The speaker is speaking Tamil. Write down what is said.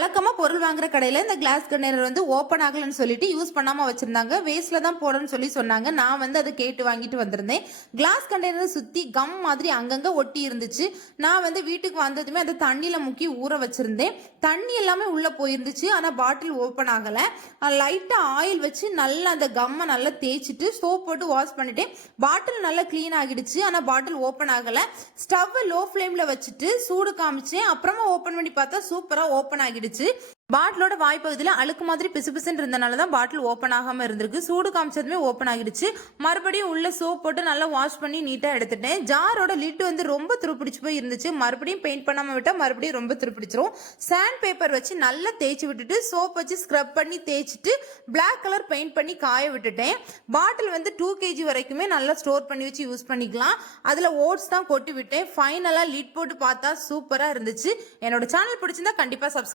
வழக்கமா பொருள் வாங்குற கடையில இந்த கிளாஸ் கண்டெய்னர் வந்து ஓப்பன் ஆகலன்னு சொல்லிட்டு யூஸ் பண்ணாம வச்சிருந்தாங்க. வேஸ்ட்ல தான் போடணும்னு சொல்லி சொன்னாங்க. நான் வந்து அதை கேட்டு வாங்கிட்டு வந்திருந்தேன். கிளாஸ் கண்டெய்னர் சுத்தி கம் மாதிரி அங்கங்க ஒட்டி இருந்துச்சு. நான் வந்து வீட்டுக்கு வந்ததுமே அதை தண்ணியில முக்கி ஊற வச்சிருந்தேன். தண்ணி எல்லாமே உள்ள போயிருந்துச்சு. ஆனா பாட்டில் ஓப்பன் ஆகல. லைட்டா ஆயில் வச்சு நல்லா அந்த கம்மை நல்லா தேய்ச்சிட்டு சோப் போட்டு வாஷ் பண்ணிட்டேன். பாட்டில் நல்லா கிளீன் ஆகிடுச்சு. ஆனா பாட்டில் ஓப்பன் ஆகல. ஸ்டவ் லோ ஃப்ளேம்ல வச்சுட்டு சூடு காமிச்சேன். அப்புறமா ஓப்பன் பண்ணி பார்த்தா சூப்பரா ஓப்பன் ஆகிடுச்சு. பாட்டிலோட வாய்ப்பகுதியில் அழுக்கு மாதிரி பிசுபிசுன்னு இருந்தனால தான் பாட்டில் ஓப்பன் ஆகாம இருந்திருக்கு. சூடு காமிச்சதுமே ஓப்பன் ஆகிடுச்சு. மறுபடியும் உள்ள சோப் போட்டு நல்லா வாஷ் பண்ணி நீட்டா எடுத்துட்டேன். ஜாரோட லிட் வந்து ரொம்ப துருப்பிடிச்சு போய் இருந்துச்சு. மறுபடியும் பெயிண்ட் பண்ணாம விட்டா மறுபடியும் ரொம்ப துருப்பிடிச்சிரும். சாண்ட் பேப்பர் வச்சு நல்லா தேய்ச்சி விட்டுட்டு சோப் வச்சு ஸ்க்ரப் பண்ணி தேய்ச்சிட்டு பிளாக் கலர் பெயிண்ட் பண்ணி காய விட்டுட்டேன். பாட்டில் வந்து 2 kg வரைக்குமே நல்லா ஸ்டோர் பண்ணி வச்சு யூஸ் பண்ணிக்கலாம். அதுல ஓட்ஸ் தான் கொட்டி விட்டேன். ஃபைனலா லிட் போட்டு பார்த்தா சூப்பரா இருந்துச்சு. என்னோட சேனல் பிடிச்சிருந்தா கண்டிப்பா சப்ஸ்கிரைப்